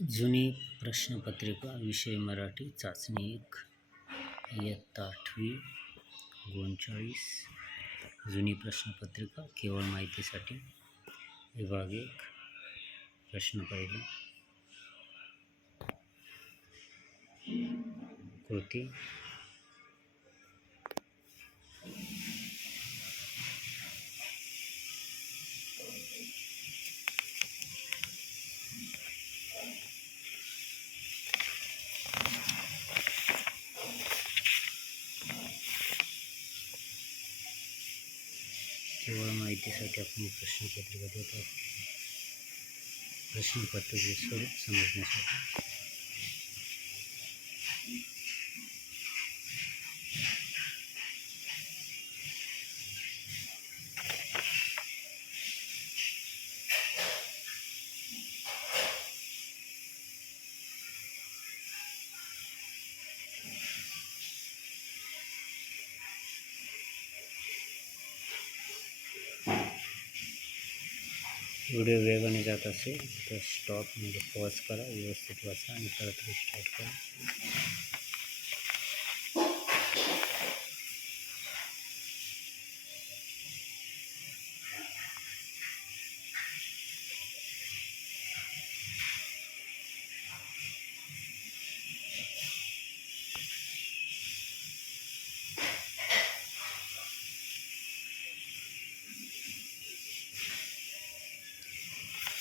जुनी प्रश्नपत्रिका विषय मराठी चाचणी 1 इयत्ता 8वी 39 जुनी प्रश्नपत्रिका केवळ माहितीसाठी विभाग 1 प्रश्न पहिला कृती केवळ माहितीसाठी आपण प्रश्नपत्रिका देत आहोत. प्रश्नपत्रिकेचे स्वरूप समजण्यासाठी व्हिडिओ वेगाने जात असेल तर स्टॉप म्हणजे पॉज करा, व्यवस्थित वाचा आणि परत रिस्टार्ट करा.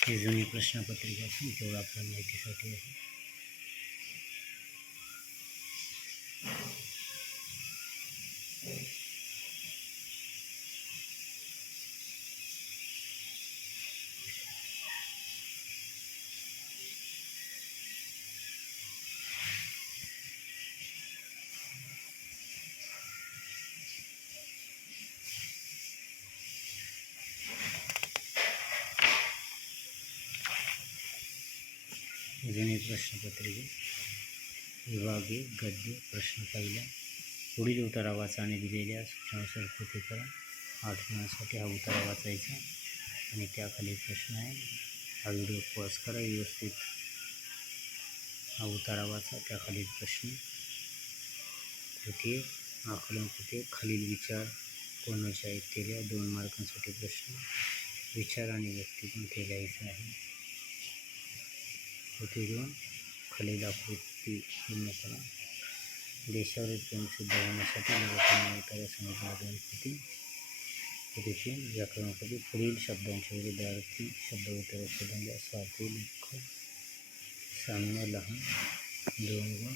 ही जुनी प्रश्नपत्रिका असून केवळ आपल्या माहितीसाठी आहे. जुनी प्रश्नपत्रिका विभाग 1 गद्य प्रश्न पहिला. पुढील उतारा वाचा आणि दिलेल्या सूचनानुसार कृती करा. आठवण्यासाठी हा उतारा वाचायचा आणि त्याखाली प्रश्न आहे. हा व्हिडिओ पॉज करा, व्यवस्थित हा उतारा वाचा, त्याखाली प्रश्न. कृती आकलन कृती खालील विचार कोणाच्या ऐकलेल्या 2 मार्कांसाठी प्रश्न. विचार आणि व्यक्तिगुण ते लिहायचं आहे. कृती 2 खालील आकृती पूर्ण करा. देशावरील प्रेम सिद्ध होण्यासाठी लोकांना उतारा सांगितलेल्या 2 कृती. कृती 3 व्याकरण कृती पुढील शब्दांच्या विरुद्धार्थी शब्द उत्तरे शोधून द्या. स्वाती दुःख साम्य लहान 2 गुण